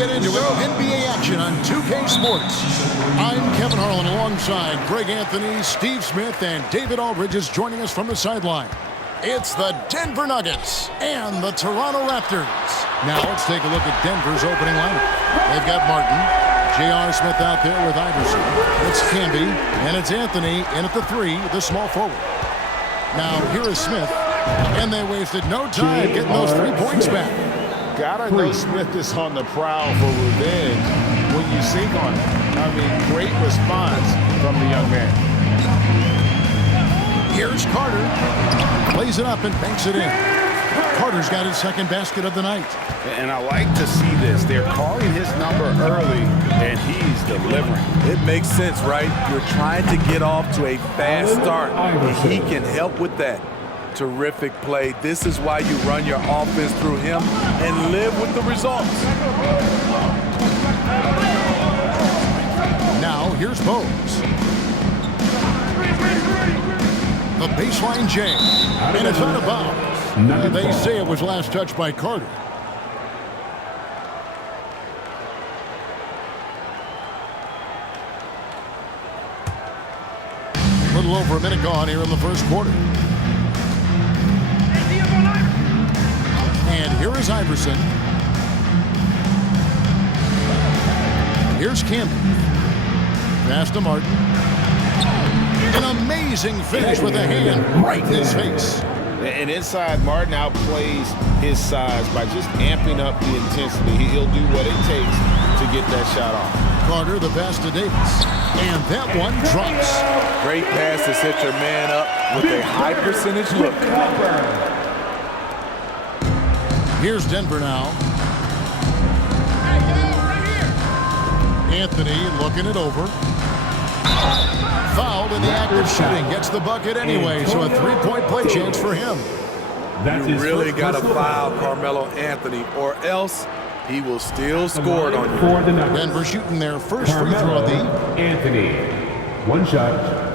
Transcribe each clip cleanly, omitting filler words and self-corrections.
get into it. NBA action on 2K Sports. I'm Kevin Harlan alongside Greg Anthony, Steve Smith, and David Aldridge is joining us from the sideline. It's the Denver Nuggets and the Toronto Raptors. Now let's take a look at Denver's opening lineup. They've got Martin, J.R. Smith out there with Iverson. It's Camby, and it's Anthony in at the 3, the small forward. Now here is Smith, and they wasted no time getting those 3 points back. Gotta know Smith is on the prowl for revenge when you sink on him. I mean, great response from the young man. Here's Carter. Plays it up and banks it in. Carter's got his second basket of the night. And I like to see this. They're calling his number early, and he's delivering. It makes sense, right? You're trying to get off to a fast start, and he can help with that. Terrific play. This is why you run your offense through him and live with the results. Now here's Bogues. The baseline J, and it's out of bounds. They say it was last touched by Carter. A little over a minute gone here in the first quarter. And here is Iverson. Here's Camby. Pass to Martin. An amazing finish with a hand right in his face. And inside, Martin outplays his size by just amping up the intensity. He'll do what it takes to get that shot off. Carter, the pass to Davis. And that one drops. Great pass to set your man up with a high percentage look. Here's Denver now. Anthony looking it over. Fouled in the act of shooting. Gets the bucket anyway, so a 3-point play chance for him. You really got to foul Carmelo Anthony, or else he will still score it on you. Denver shooting their first free throw of the Anthony. One shot.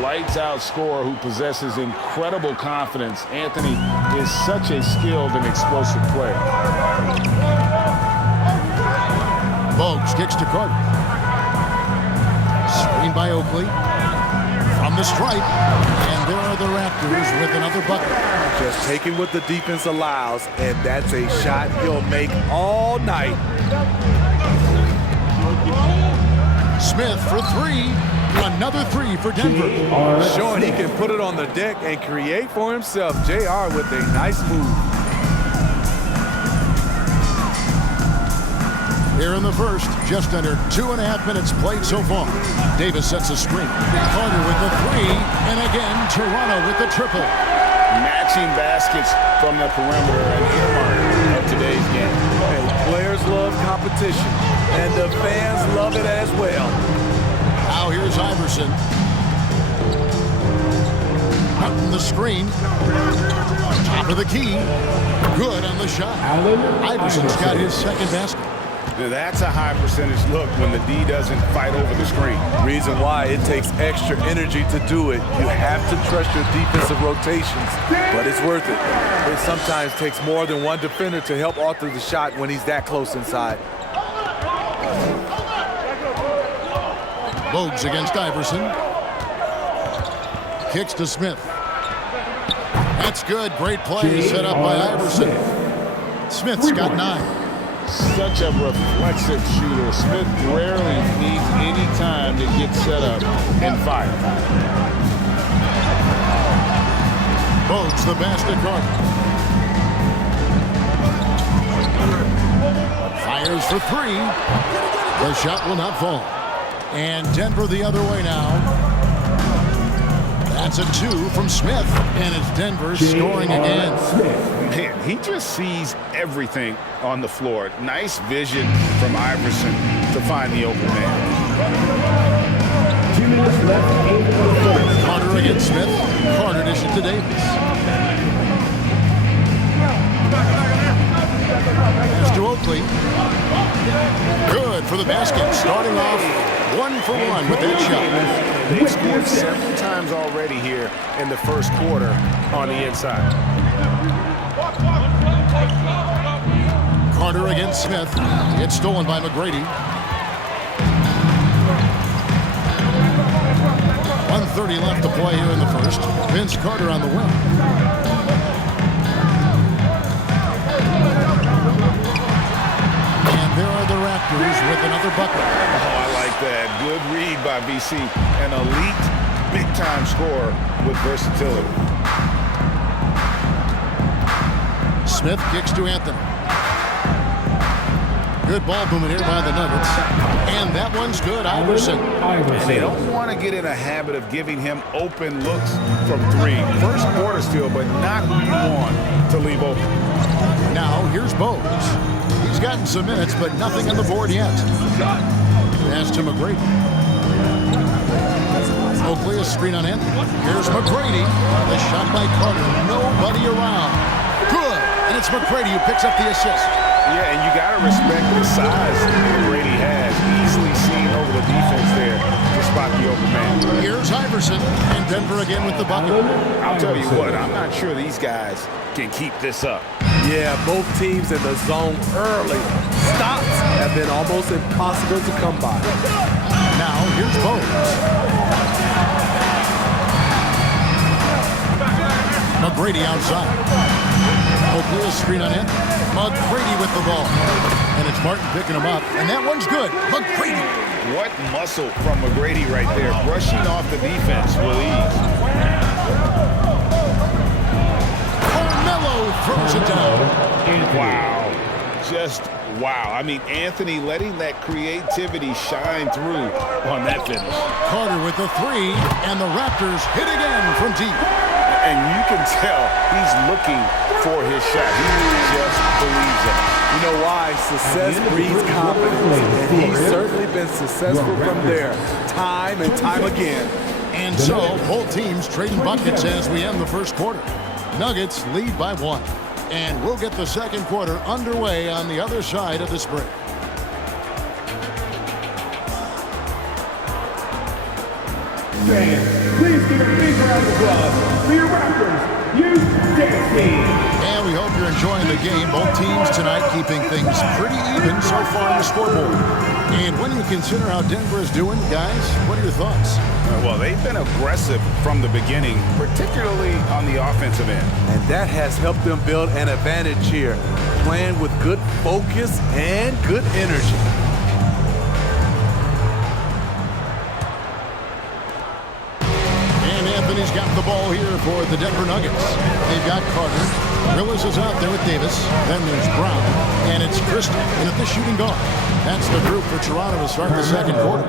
Lights-out scorer who possesses incredible confidence. Anthony is such a skilled and explosive player. Bogues kicks to Carter. Screened by Oakley. From the stripe. And there are the Raptors with another bucket. Just taking what the defense allows, and that's a shot he'll make all night. Smith for 3. Another 3 for Denver. Showing he can put it on the deck and create for himself. JR with a nice move. Here in the first, just under 2.5 minutes played so far. Davis sets a screen. Carter with the 3, and again Toronto with the triple. Matching baskets from the perimeter, an earmark of today's game. Hey, players love competition, and the fans love it as well. Now here's Iverson. Out in the screen. Top of the key. Good on the shot. Iverson's got his second basket. Now that's a high percentage look when the D doesn't fight over the screen. Reason why it takes extra energy to do it. You have to trust your defensive rotations, but it's worth it. It sometimes takes more than one defender to help alter the shot when he's that close inside. Bogues against Iverson. Kicks to Smith. That's good. Great play set up by Iverson. Smith's got 9. Such a reflexive shooter. Smith rarely needs any time to get set up and fire. Bogues the basket Carter. Fires for 3. The shot will not fall. And Denver the other way now. That's a 2 from Smith. And it's Denver scoring again. Man, he just sees everything on the floor. Nice vision from Iverson to find the open man. 2 minutes left. Carter against Smith. Carter dishes to Davis. the basket, starting off 1 for 1 with that shot. They've scored several times already here in the first quarter on the inside. Carter against Smith. It's stolen by McGrady. 1:30 left to play here in the first. Vince Carter on the wing. And there are the Raptors with another bucket. Oh, I like that. Good read by VC. An elite, big-time scorer with versatility. Smith kicks to Anthony. Good ball movement here by the Nuggets. And that one's good, Iverson. And they don't want to get in a habit of giving him open looks from three. First quarter still, but not who you want to leave open. Now, here's Bose. He's gotten some minutes, but nothing on the board yet. Pass to McGrady. Oakley, a screen on Anthony. Here's McGrady. The shot by Carter. Nobody around. Good. And it's McGrady who picks up the assist. Yeah, and you got to respect the size Brady has. Easily seen over the defense there to spot the open man. Here's Iverson, and Denver again with the bucket. I'll tell you what, I'm not sure these guys can keep this up. Yeah, both teams in the zone early. Stops have been almost impossible to come by. Now, here's Bose. McGrady outside. Oakley, a screen on it. McGrady with the ball. And it's Martin picking him up. And that one's good. McGrady. What muscle from McGrady right there. Brushing off the defense with ease. Carmelo throws it down. Wow. Just wow. I mean, Anthony letting that creativity shine through on that finish. Carter with the three. And the Raptors hit again from deep. And you can tell he's looking for his shot. He just believes it. You know why? Success breeds confidence. And he's certainly been successful from there, time and time again. And so, both teams trading buckets as we end the first quarter. Nuggets lead by 1. And we'll get the second quarter underway on the other side of this break. Fans, please give a big round of applause for your Raptors Youth Dance Team. And we hope you're enjoying the game. Both teams tonight keeping things pretty even so far on the scoreboard. And when you consider how Denver is doing, guys, what are your thoughts? Well, they've been aggressive from the beginning, particularly on the offensive end. And that has helped them build an advantage here, playing with good focus and good energy. Anthony's got the ball here for the Denver Nuggets. They've got Carter. Willis is out there with Davis. Then there's Brown. And it's Christie in at the shooting guard. That's the group for Toronto to start the second quarter.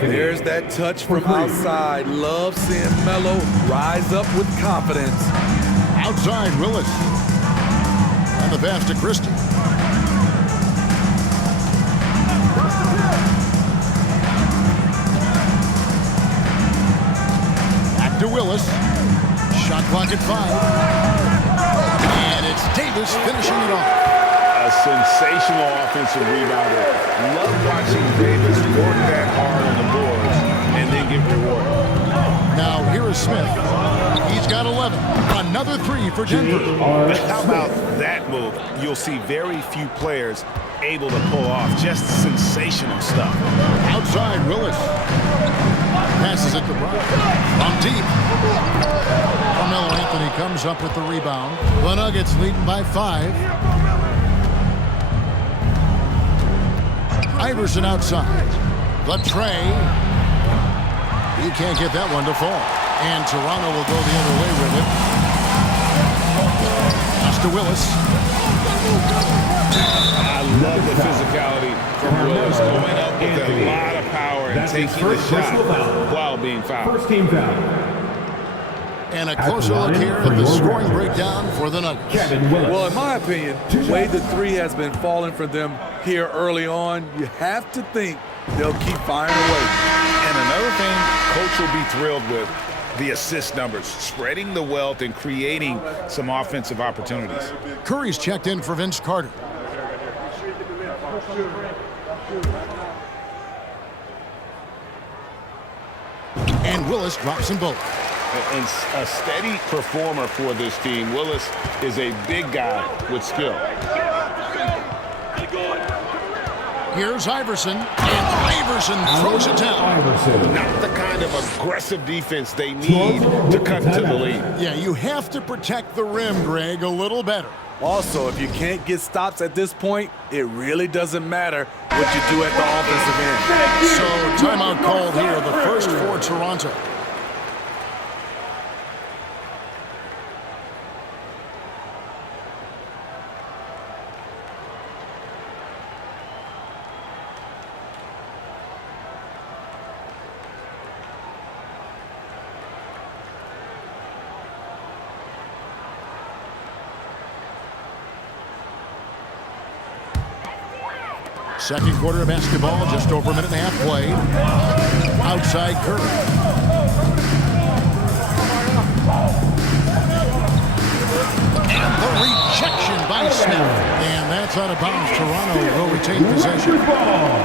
There's that touch from outside. Love seeing Melo rise up with confidence. Outside, Willis. And the pass to Christie. To Willis. Shot clock at 5. And it's Davis finishing it off. A sensational offensive rebounder. Love watching Davis work that hard on the boards and then get rewarded. Now here is Smith. He's got 11. Another 3 for Denver. How about that move? You'll see very few players able to pull off just sensational stuff. Outside, Willis. Passes it to Brown. From deep. Carmelo Anthony comes up with the rebound. The Nuggets leading by 5. Iverson outside. The tray. He can't get that one to fall. And Toronto will go the other way with it. Just to Willis. I love the physicality from Willis going up with a lot of power and taking the shot while being fouled. First team foul. And a closer look here at the scoring breakdown for the Nuggets. Well, in my opinion, the way the three has been falling for them here early on, you have to think they'll keep firing away. And another thing Coach will be thrilled with, the assist numbers, spreading the wealth and creating some offensive opportunities. Curry's checked in for Vince Carter. Willis drops them both. And a steady performer for this team. Willis is a big guy with skill. Here's Iverson, and Iverson throws it down. Not the kind of aggressive defense they need to cut to the lead. Yeah, you have to protect the rim, Greg, a little better. Also, if you can't get stops at this point, it really doesn't matter what you do at the offensive end. So, timeout called here, the first for Toronto. Second quarter of basketball, just over a minute and a half played. Outside Curry. And the rejection by Smith. And that's out of bounds. Toronto will retain possession.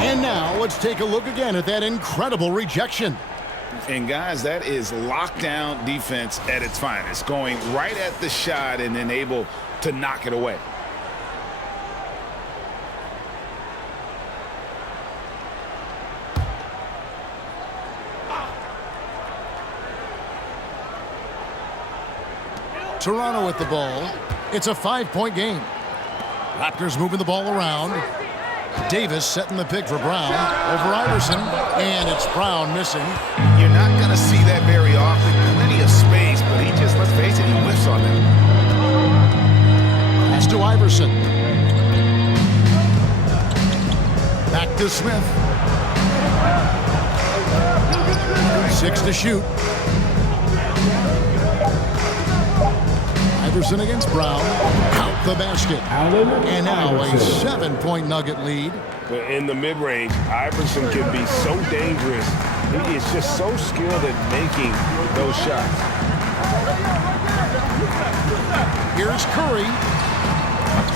And now let's take a look again at that incredible rejection. And guys, that is lockdown defense at its finest. Going right at the shot and then able to knock it away. Toronto with the ball. It's a 5-point game. Raptors moving the ball around. Davis setting the pick for Brown. Over Iverson. And it's Brown missing. You're not going to see that very often. Plenty of space, but he just, let's face it, he whiffs on that. Pass to Iverson. Back to Smith. 6 to shoot. Iverson against Brown. Out the basket. And now a 7-point Nugget lead. In the mid-range, Iverson can be so dangerous. He is just so skilled at making those shots. Here's Curry.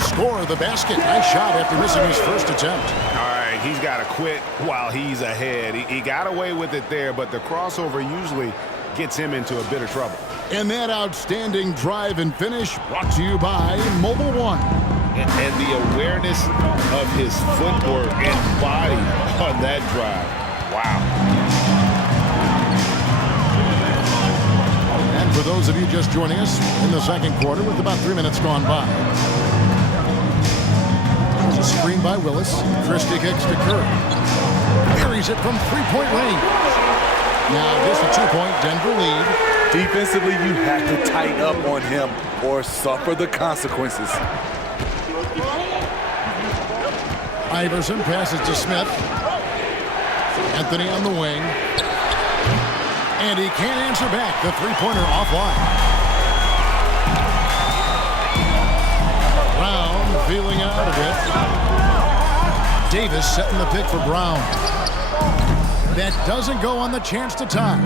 Score the basket. Nice shot after missing his first attempt. All right, he's got to quit while he's ahead. He got away with it there, but the crossover usually gets him into a bit of trouble. And that outstanding drive and finish brought to you by Mobile One. And the awareness of his footwork and body on that drive. Wow. And for those of you just joining us in the second quarter with about 3 minutes gone by. There's a screen by Willis. Christie kicks to Curry. Buries it from three-point range. Now just a 2-point Denver lead. Defensively, you have to tighten up on him or suffer the consequences. Iverson passes to Smith. Anthony on the wing. And he can't answer back. The three-pointer offline. Brown feeling out of it. Davis setting the pick for Brown. That doesn't go on the chance to tie.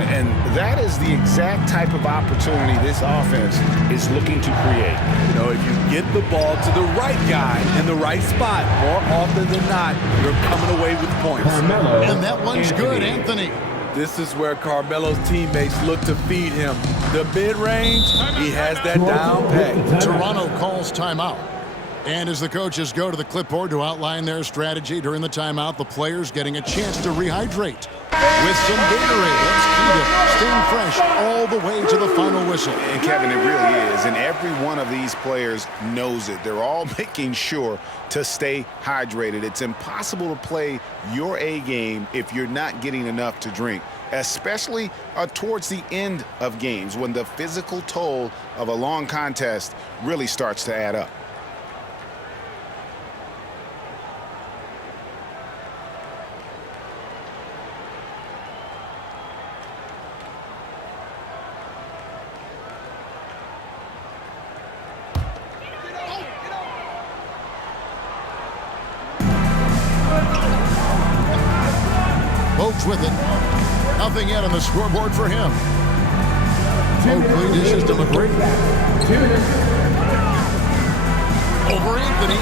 And that is the exact type of opportunity this offense is looking to create. You know, if you get the ball to the right guy in the right spot, more often than not, you're coming away with points. And that one's good, Anthony. This is where Carmelo's teammates look to feed him. The mid-range, he has that down pat. Toronto calls timeout. And as the coaches go to the clipboard to outline their strategy during the timeout, the players getting a chance to rehydrate with some Gatorade. That's key to staying fresh all the way to the final whistle. And Kevin, it really is. And every one of these players knows it. They're all making sure to stay hydrated. It's impossible to play your A game if you're not getting enough to drink, especially towards the end of games when the physical toll of a long contest really starts to add up. With it. Nothing yet on the scoreboard for him. Oakley dishes to McGrady. Over Anthony.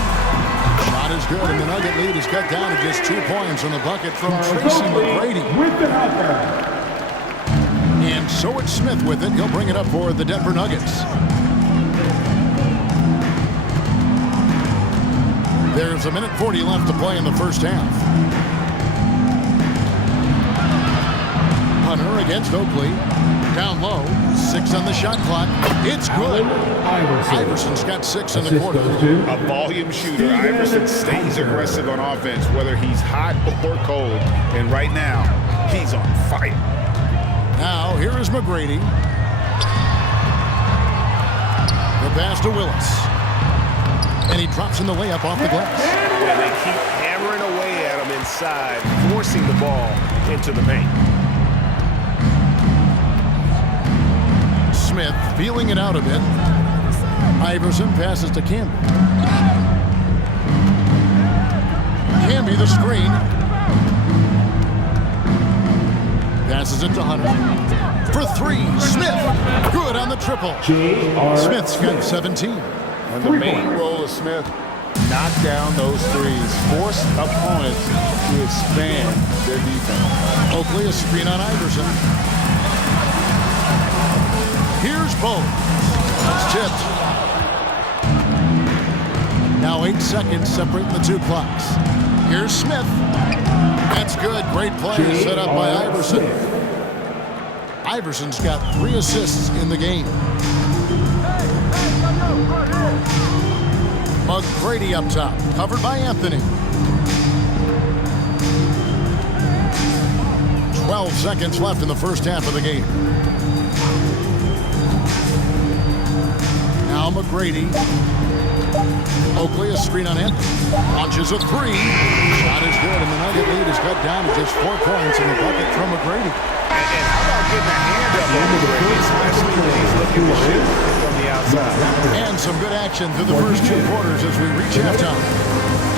Shot is good, and the Nugget lead is cut down to just 2 points on the bucket from Tracy McGrady. With the helper. And so it's Smith with it. He'll bring it up for the Denver Nuggets. There's 1:40 left to play in the first half. Hunter against Oakley. Down low. 6 on the shot clock. It's good. Iverson's got 6 in the quarter. A volume shooter. Iverson stays aggressive on offense, whether he's hot or cold. And right now, he's on fire. Now, here is McGrady. The pass to Willis. And he drops in the layup off the glass. And they keep hammering away at him inside, forcing the ball into the paint. Smith feeling it out a bit. Iverson passes to Camby. Camby the screen. Passes it to Hunter. For 3, Smith. Good on the triple. Smith's got 17. And the main role of Smith, knock down those threes. Force opponents to expand their defense. Oakley a screen on Iverson. Here's Bones. It's tipped. Now 8 seconds separating the 2 clocks. Here's Smith. That's good. Great play set up by Iverson. Iverson's got 3 assists in the game. McGrady up top, covered by Anthony. 12 seconds left in the first half of the game. Now McGrady. Oakley a screen on Anthony. Launches a 3. Shot is good, and the Nugget lead is cut down to just 4 points in the bucket from McGrady. And how about getting a hand up on McGrady, especially when he's looking to shoot from the outside. And some good action through the first 2 quarters as we reach halftime.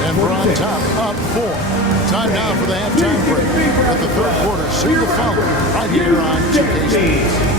And we're on top, up 4. Time now for the halftime break. With the third quarter soon to follow right here on 2K Sports.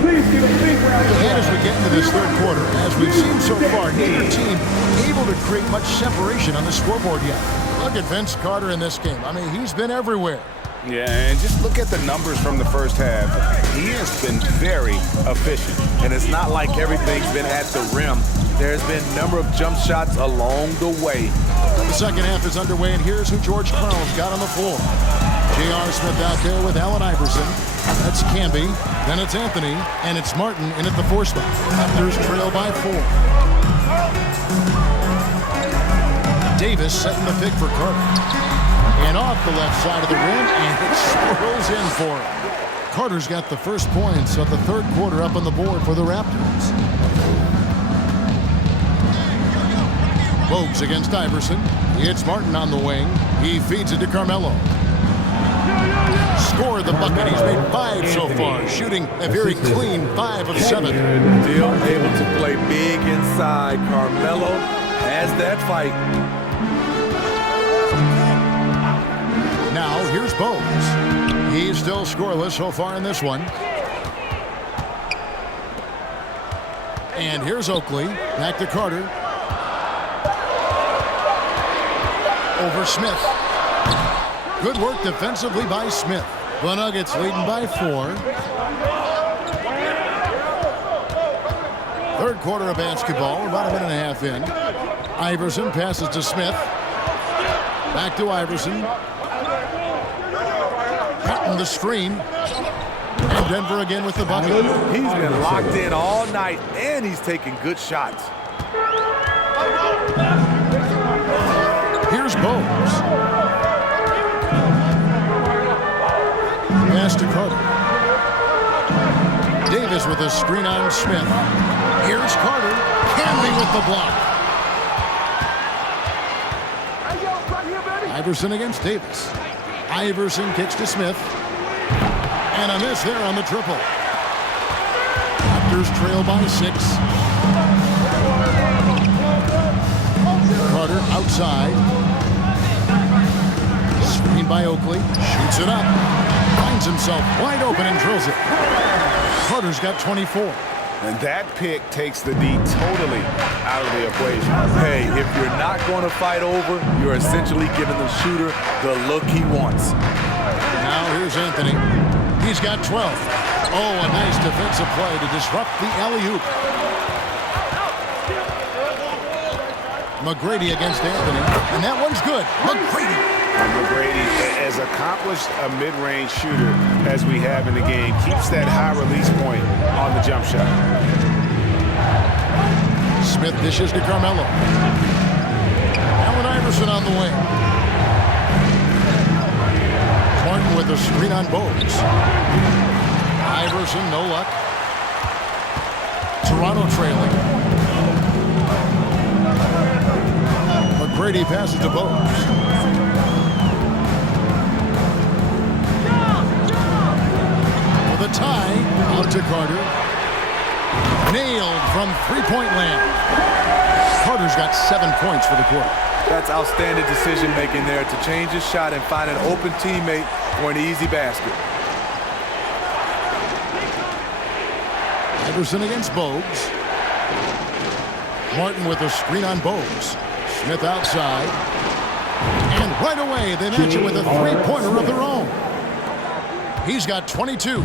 Please give a big round of And as we get into this third quarter, as we've seen so far, neither team able to create much separation on the scoreboard yet. Look at Vince Carter in this game. I mean, he's been everywhere. Yeah, and just look at the numbers from the first half. He has been very efficient. And it's not like everything's been at the rim. There's been a number of jump shots along the way. The second half is underway, and here's who George Karl's got on the floor. J.R. Smith out there with Allen Iverson. That's Camby. Then it's Anthony, and it's Martin in at the 4 spot. Raptors trail by 4. Davis setting the pick for Carter. And off the left side of the rim, and it swirls in for him. Carter's got the first points of the third quarter up on the board for the Raptors. Bogues against Iverson. It's Martin on the wing. He feeds it to Carmelo. Scored the bucket. He's made 5 so far, shooting a very clean 5 of 7. Still able to play big inside. Carmelo has that fight. Now, here's Bogues. He's still scoreless so far in this one. And here's Oakley. Back to Carter. Over Smith. Good work defensively by Smith. The Nuggets leading by 4. Third quarter of basketball, about a minute and a half in. Iverson passes to Smith. Back to Iverson. Cutting the screen. And Denver again with the bucket. He's been locked in all night, and he's taking good shots. Here's Bogues. Pass to Carter. Davis with a screen on Smith. Here's Carter. Camby with the block. Iverson against Davis. Iverson kicks to Smith. And a miss there on the triple. Raptors trail by 6. Carter outside. Screen by Oakley. Shoots it up. Finds himself wide open and drills it. Carter's got 24. And that pick takes the D totally out of the equation. Hey, if you're not going to fight over, you're essentially giving the shooter the look he wants. Now here's Anthony. He's got 12. Oh, a nice defensive play to disrupt the alley-oop. McGrady against Anthony. And that one's good. McGrady. McGrady, as accomplished a mid-range shooter as we have in the game, keeps that high release point on the jump shot. Smith dishes to Carmelo. Allen Iverson on the wing. Martin with a screen on Bogues. Iverson, no luck. Toronto trailing. McGrady passes to Bogues. The tie out to Carter. Nailed from three-point land. Carter's got 7 points for the quarter. That's outstanding decision-making there to change his shot and find an open teammate for an easy basket. Iverson against Bogues. Martin with a screen on Bogues. Smith outside. And right away, they match it with a three-pointer of their own. He's got 22.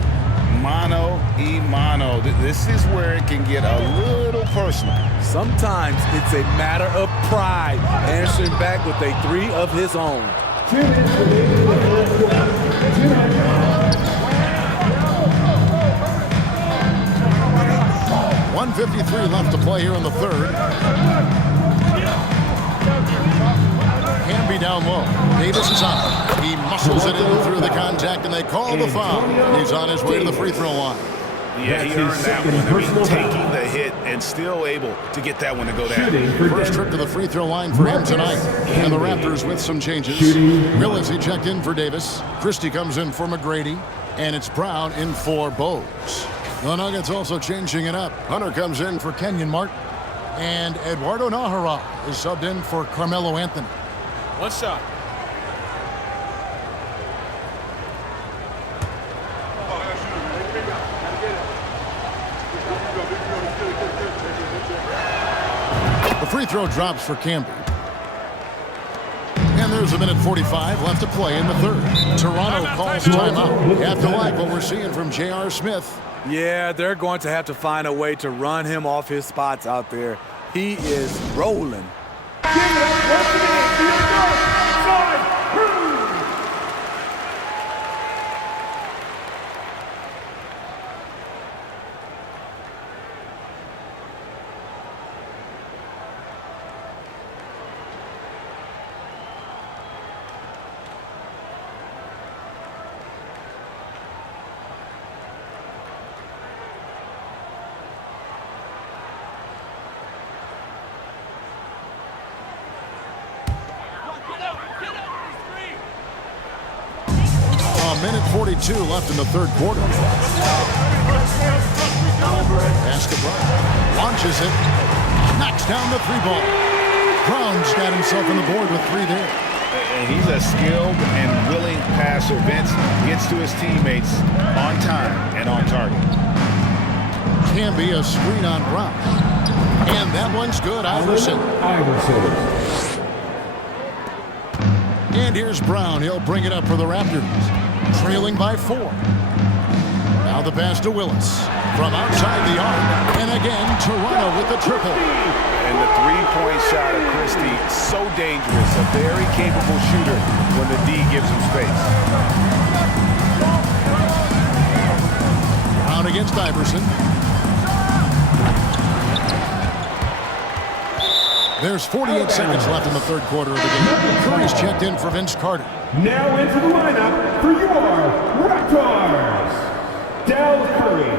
Mano y mano. This is where it can get a little personal. Sometimes it's a matter of pride, answering back with a 3 of his own. 1:53 left to play here in the third. Hamby down low. Davis is on. He muscles it in through the contact, and they call the foul. He's on his way to the free throw line. Yeah, he earned that one. I mean, taking the hit and still able to get that one to go down. First trip to the free throw line for him tonight. And the Raptors with some changes. Willis, he checked in for Davis. Christie comes in for McGrady. And it's Brown in for Bogues. The Nuggets also changing it up. Hunter comes in for Kenyon Martin. And Eduardo Nahara is subbed in for Carmelo Anthony. One shot. The free throw drops for Camby. And there's 1:45 left to play in the third. Toronto calls timeout. You have to like what we're seeing from J.R. Smith. Yeah, they're going to have to find a way to run him off his spots out there. He is rolling. Minute 42 left in the third quarter. Pass to Brown. Launches it. Knocks down the three ball. Brown's got himself on the board with 3 there. And he's a skilled and willing passer. Vince gets to his teammates on time and on target. Can be a screen on Brown. And that one's good. Iverson. And here's Brown. He'll bring it up for the Raptors. Trailing by 4. Now the pass to Willis. From outside the arc. And again, Toronto with the triple. And the three-point shot of Christie, so dangerous. A very capable shooter when the D gives him space. Brown against Iverson. There's 48 seconds left in the third quarter of the game. Curry's checked in for Vince Carter. Now into the lineup for your Raptors, Del Curry.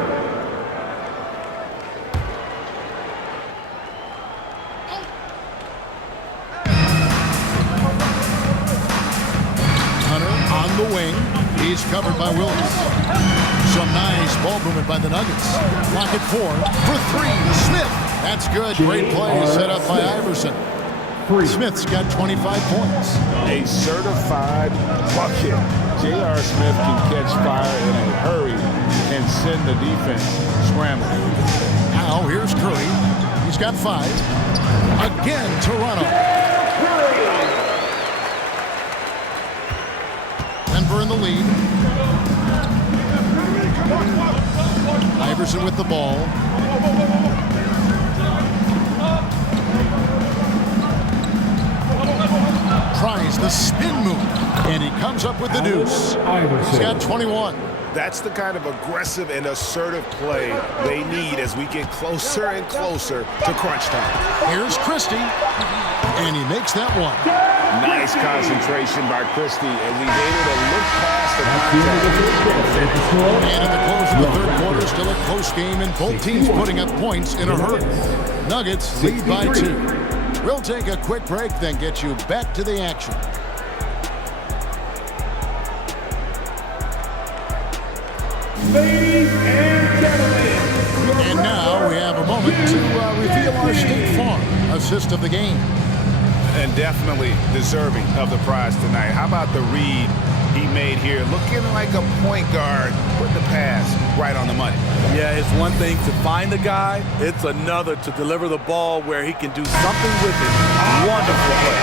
the wing. He's covered by Willis. Some nice ball movement by the Nuggets. Lock it 4 for 3 to Smith. That's good. Great play set up by Iverson. Smith's got 25 points. A certified bucket. J.R. Smith can catch fire in a hurry and send the defense scrambling. Now here's Curry. He's got 5. Again, Toronto. Denver in the lead. Iverson with the ball. Tries the spin move, and he comes up with the deuce. He's got 21. That's the kind of aggressive and assertive play they need as we get closer and closer to crunch time. Here's Christie, and he makes that one. Nice concentration by Christie as he's able to look past the contact. And in the close of the third quarter, still a close game, and both teams putting up points in a hurry. Nuggets lead by 2. We'll take a quick break, then get you back to the action. Ladies and gentlemen. And now we have a moment to reveal our State Farm assist of the game. And definitely deserving of the prize tonight. How about the read he made here? Looking like a point guard, putting the pass right on the money. Yeah, it's one thing to find the guy. It's another to deliver the ball where he can do something with it. Wonderful play.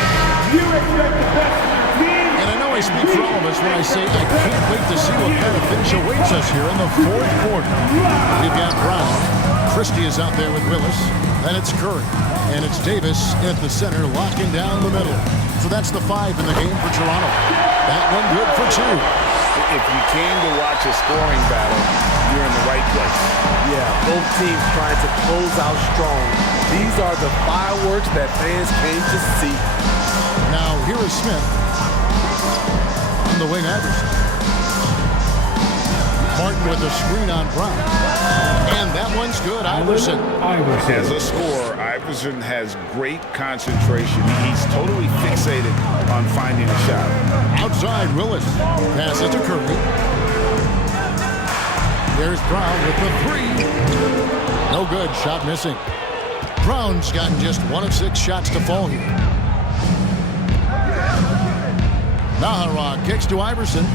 You expect the best from your team. And I know I speak for all of us when I say I can't wait to see what kind of finish awaits us here in the fourth quarter. We've got Brown. Christie is out there with Willis. Then it's Curry. And it's Davis at the center, locking down the middle. So that's the 5 in the game for Toronto. That one good for 2. If you came to watch a scoring battle, you're in the right place. Yeah, both teams trying to close out strong. These are the fireworks that fans came to see. Now here is Smith. On the wing, Iverson. Martin with the screen on Brown. And that one's good, Iverson. As a scorer, Iverson has great concentration. He's totally fixated on finding a shot. Outside, Willis. Passes to Curry. There's Brown with the 3. No good. Shot missing. Brown's gotten just 1 of 6 shots to fall here. Nahara kicks to Iverson.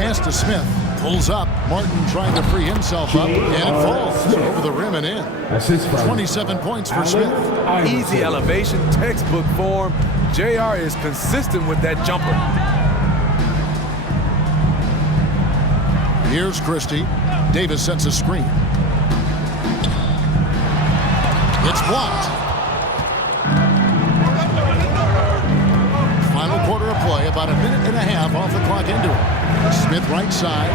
Pass to Smith. Pulls up. Martin trying to free himself up. And it falls over the rim and in. 27 points for Smith. Easy elevation, textbook form. JR is consistent with that jumper. Here's Christie. Davis sets a screen. It's blocked. Final quarter of play, about a minute and a half off the clock into it. Smith right side.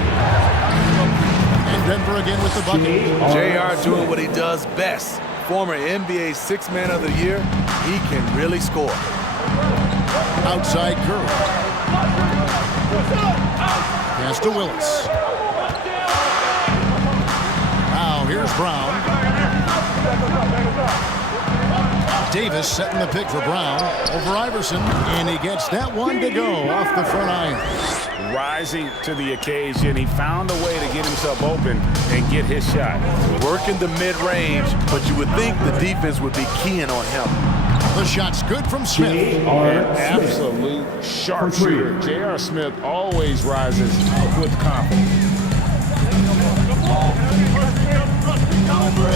And Denver again with the bucket. JR doing what he does best. Former NBA 6th Man of the Year. He can really score. Outside Curry. Pass to Willis. Now here's Brown. Davis setting the pick for Brown over Iverson, and he gets that one to go off the front iron. Rising to the occasion, he found a way to get himself open and get his shot. Working the mid-range, but you would think the defense would be keying on him. The shot's good from Smith. An absolute sharpshooter. J.R. Smith always rises with confidence.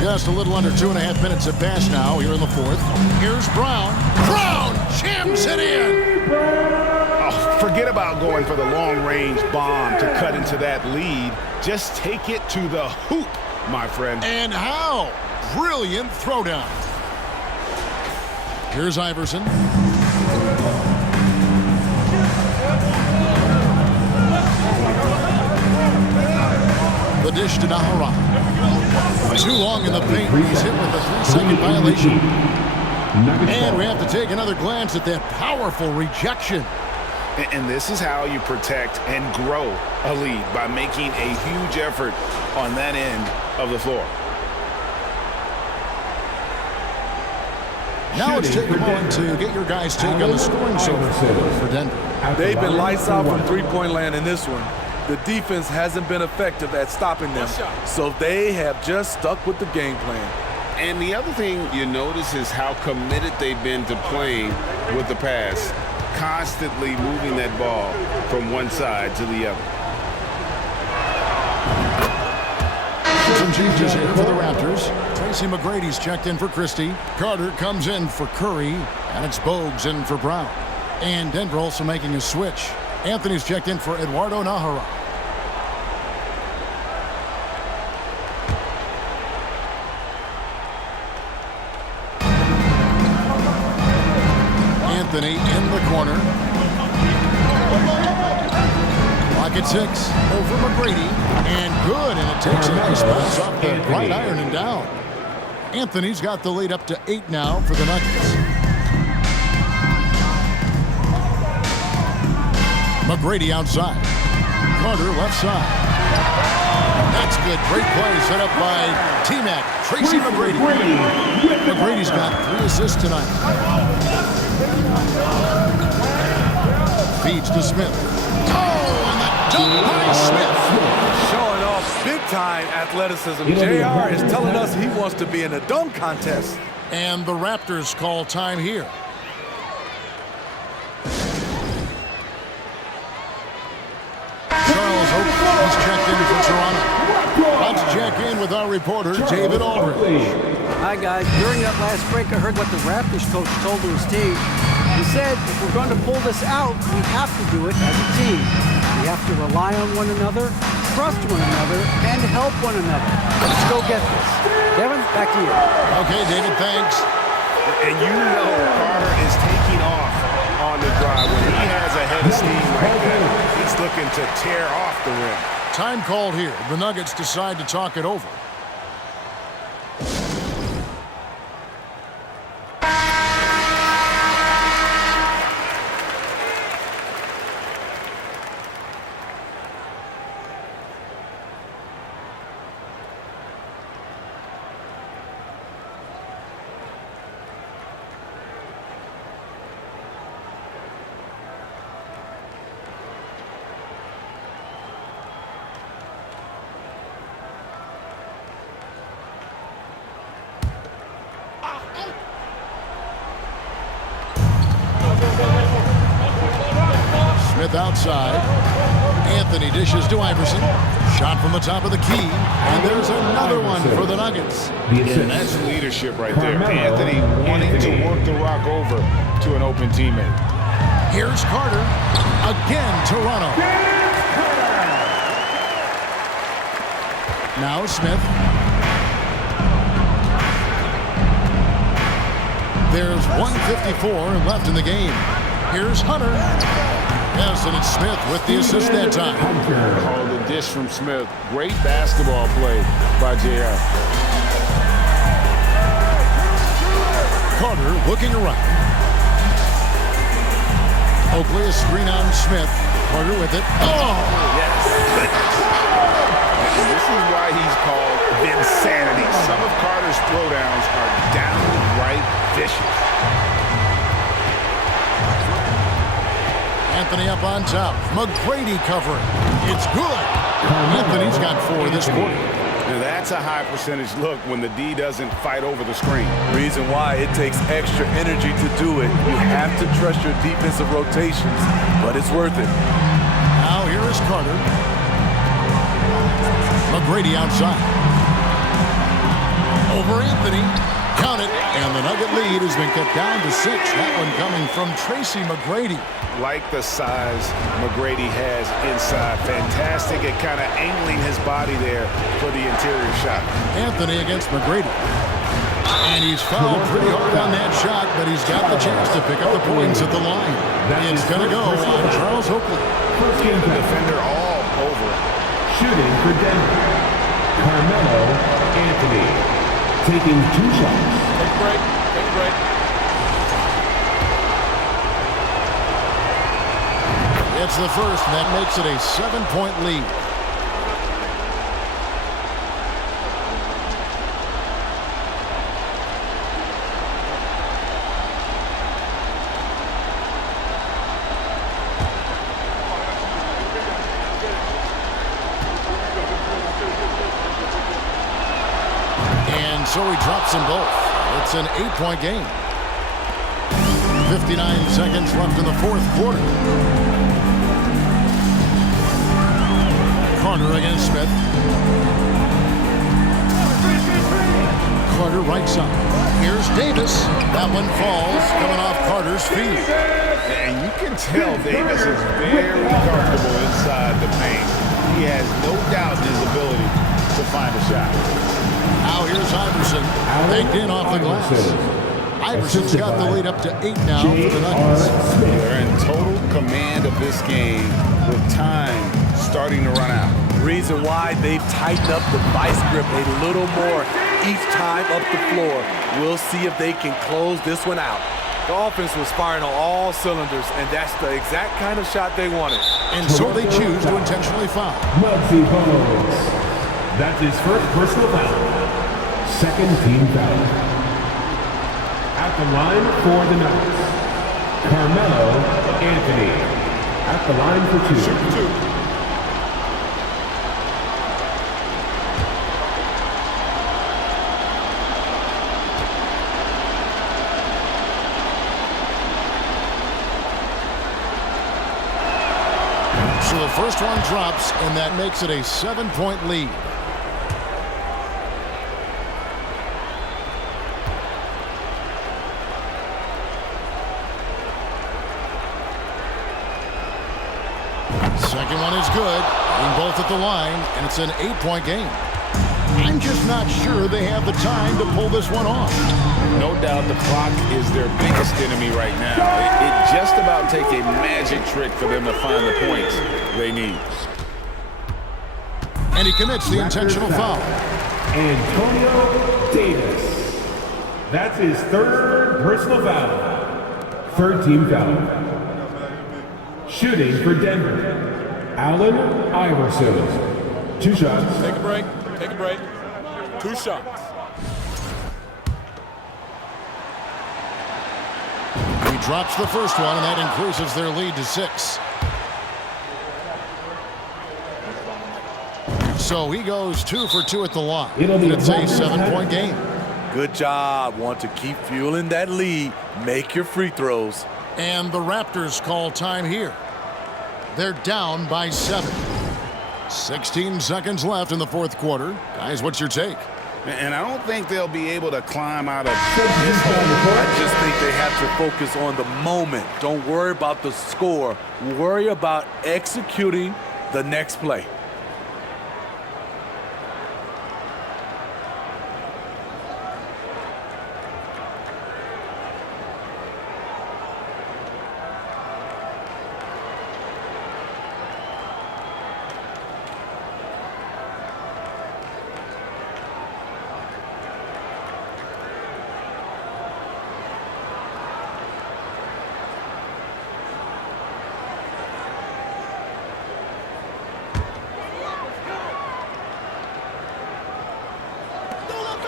Just a little under 2.5 minutes have passed now here in the fourth. Here's Brown. Brown jams it in. Oh, forget about going for the long-range bomb to cut into that lead. Just take it to the hoop, my friend. And how? Brilliant throwdown. Here's Iverson. The dish to Nahara. Too long in the paint. He's hit with a 3-second violation. And we have to take another glance at that powerful rejection. And this is how you protect and grow a lead, by making a huge effort on that end of the floor. Now let's take a moment to get your guys' take on the scoring so far for Denver. They've been lights out from three-point land in this one. The defense hasn't been effective at stopping them, so they have just stuck with the game plan. And the other thing you notice is how committed they've been to playing with the pass, constantly moving that ball from one side to the other. Some changes here for the Raptors. Tracy McGrady's checked in for Christie. Carter comes in for Curry, and it's Bogues in for Brown. And Denver also making a switch. Anthony's checked in for Eduardo Nahara. Anthony in the corner. Clock at 6. Over McGrady. And good. And it takes a nice bounce off the right iron and down. Anthony's got the lead up to 8 now for the Nuggets. McGrady outside. Carter left side. That's good. Great play set up by T-Mac. Tracy McGrady. McGrady's got 3 assists tonight. Feeds to Smith. Oh, and the dunk by Smith. Showing off big-time athleticism. JR is telling us he wants to be in a dunk contest. And the Raptors call time here. Charles Oakley is checked in for Toronto. Let's check in with our reporter, David Aldridge. Hi, guys. During that last break, I heard what the Raptors coach told his team. He said, if we're going to pull this out, we have to do it as a team. We have to rely on one another, trust one another, and help one another. Let's go get this. Kevin, back to you. Okay, David, thanks. And you know Carter is taking off on the drive. When he has a head of steam like that, he's looking to tear off the rim. Time called here. The Nuggets decide to talk it over. Smith outside. Anthony dishes to Iverson. Shot from the top of the key. And there's another one for the Nuggets. And that's leadership right there. Anthony wanting to work the rock over to an open teammate. Here's Carter. Again, Toronto. Now Smith. There's 1:54 left in the game. Here's Hunter. Yes, and it's Smith with the assist that time. Oh, the dish from Smith. Great basketball play by JR. Carter looking around. Oakley a screen on Smith. Carter with it. Oh! Yes. And this is why he's called Vinsanity. Some of Carter's throwdowns are downright vicious. Anthony up on top. McGrady covering. It's good. Anthony's got 4 this quarter. Now that's a high percentage look when the D doesn't fight over the screen. Reason why it takes extra energy to do it. You have to trust your defensive rotations, but it's worth it. Now here is Carter. McGrady outside. Over Anthony. Count it. And the Nugget lead has been cut down to 6. That one coming from Tracy McGrady. Like the size McGrady has inside. Fantastic at kind of angling his body there for the interior shot. Anthony against McGrady. And he's fouled pretty hard on that shot, but he's got the chance to pick up the points at the line. It's going to go on Charles Oakley. Defender all over it. Shooting for Denver, Carmelo Anthony. Taking 2 shots. Take a break. Take a break. It's the first, and that makes it a 7-point lead. so he drops them both. It's an 8-point game. 59 seconds left in the fourth quarter. Carter against Smith. Carter right side. Here's Davis. That one falls, coming off Carter's feet. And you can tell Davis is very comfortable inside the paint. He has no doubt in his ability to find a shot. Now here's Iverson. Banked in off the glass. Iverson's got the lead up to 8 now for the Nuggets. They're in total command of this game with time starting to run out. Reason why they've tightened up the vice grip a little more each time up the floor. We'll see if they can close this one out. The offense was firing on all cylinders, and that's the exact kind of shot they wanted. And so they choose to intentionally foul. Muggsy Bogues. That's his first personal foul. Second team foul. At the line for the Nuggets, Carmelo Anthony. At the line for two. So the first one drops, and that makes it a 7-point lead. Second one is good. Being both at the line, and it's an 8-point game. I'm just not sure they have the time to pull this one off. No doubt the clock is their biggest enemy right now. It just about take a magic trick for them to find the points they need. And he commits the intentional foul. Antonio Davis. That's his third personal foul. Third team foul. Shooting for Denver, Allen Iverson. 2 shots. Take a break. Take a break. 2 shots. He drops the first one, and that increases their lead to 6. So he goes 2 for 2 at the line. It's a 7-point game. Good job. Want to keep fueling that lead. Make your free throws. And the Raptors call time here. They're down by 7. 16 seconds left in the fourth quarter. Guys, what's your take? And I don't think they'll be able to climb out of this hole. I just think they have to focus on the moment. Don't worry about the score. Worry about executing the next play.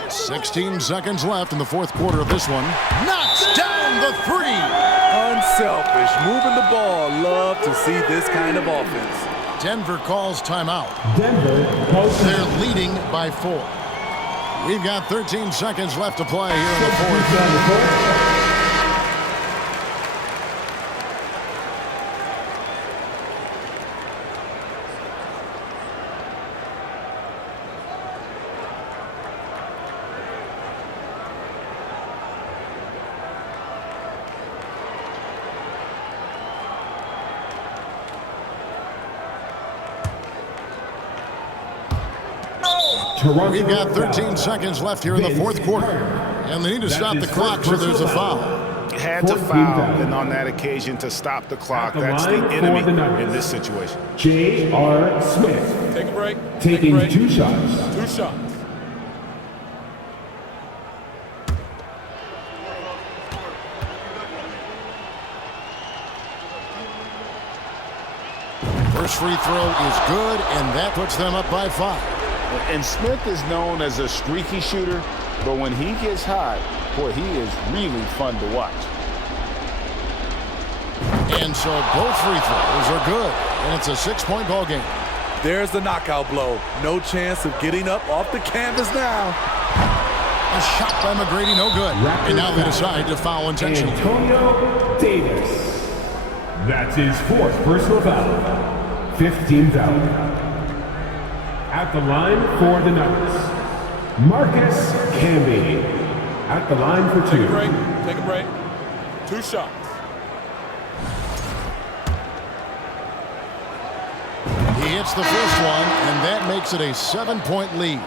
Sixteen seconds left in the fourth quarter of this one. Knocks down the 3. Unselfish, moving the ball. Love to see this kind of offense. Denver calls timeout. Denver calls They're leading by 4. We've got 13 seconds left to play here in the fourth. We've got 13 seconds left here in the fourth quarter. And they need to stop the clock, so there's a foul. Had to foul, and on that occasion to stop the clock. That's the enemy in this situation. J.R. Smith. Take a break. Taking 2 shots. 2 shots. First free throw is good, and that puts them up by 5. And Smith is known as a streaky shooter, but when he gets hot, boy, he is really fun to watch. And so both free throws are good, and it's a 6-point ball game. There's the knockout blow. No chance of getting up off the canvas now. A shot by McGrady, no good. And now they decide to foul intentionally. Antonio Davis. That's his 4th personal foul. 5th team foul. At the line for the Nuggets, Marcus Camby. At the line for 2. Take a break. 2 shots. He hits the first one, and that makes it a 7-point lead.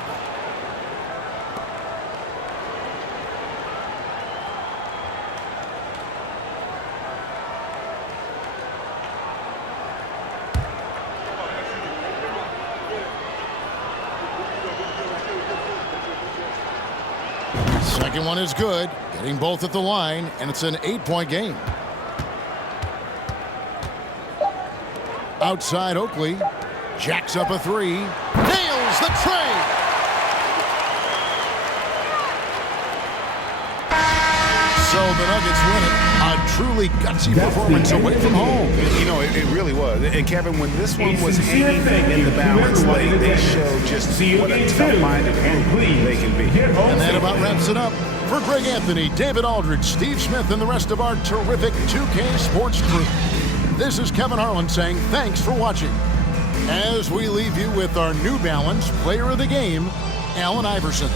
Second one is good, getting both at the line, and it's an 8-point game. Outside Oakley, jacks up a 3, nails the tray. So the Nuggets win it. A truly gutsy performance away from home. You know, it really was. And Kevin, when this one was hanging in the balance late, they showed just what a tough-minded group they can be. And that about wraps it up. For Greg Anthony, David Aldridge, Steve Smith, and the rest of our terrific 2K Sports crew, this is Kevin Harlan saying thanks for watching. As we leave you with our New Balance Player of the Game, Allen Iverson.